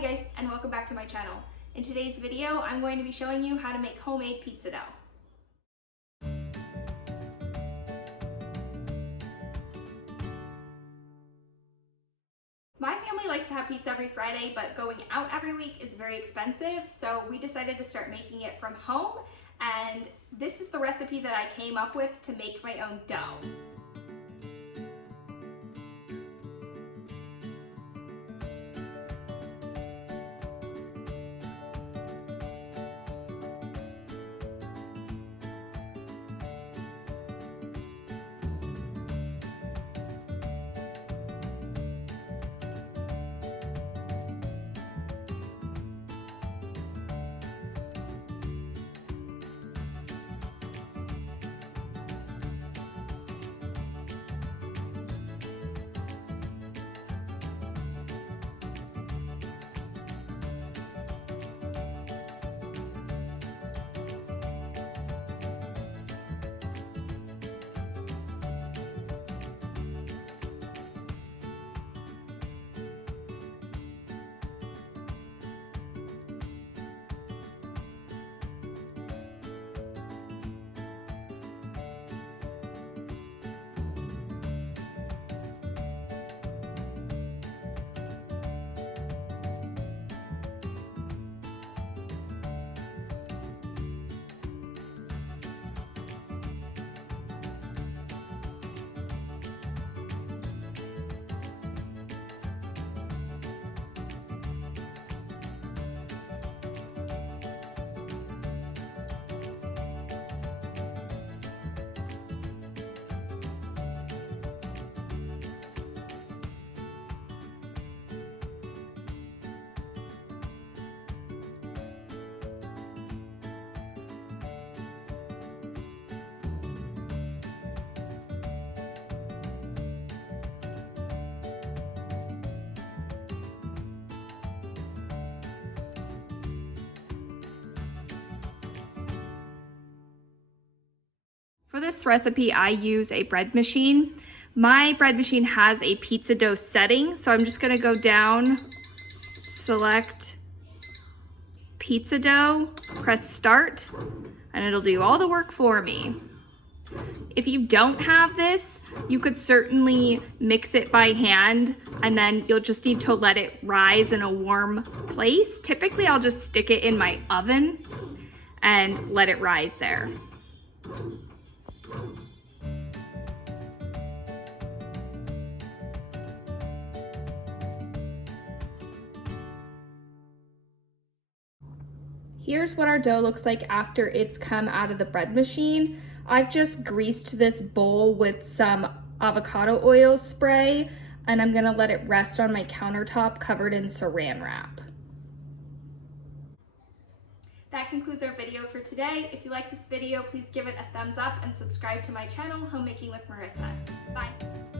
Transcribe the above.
Hi guys, and welcome back to my channel. In today's video, I'm going to be showing you how to make homemade pizza dough. My family likes to have pizza every Friday, but going out every week is very expensive, so we decided to start making it from home, and this is the recipe that I came up with to make my own dough. For this recipe, I use a bread machine. My bread machine has a pizza dough setting, so I'm just gonna go down, select pizza dough, press start, and it'll do all the work for me. If you don't have this, you could certainly mix it by hand, and then you'll just need to let it rise in a warm place. Typically, I'll just stick it in my oven and let it rise there. Here's what our dough looks like after it's come out of the bread machine. I've just greased this bowl with some avocado oil spray, and I'm gonna let it rest on my countertop covered in saran wrap. That concludes our video for today. If you like this video, please give it a thumbs up and subscribe to my channel, Homemaking with Marissa. Bye.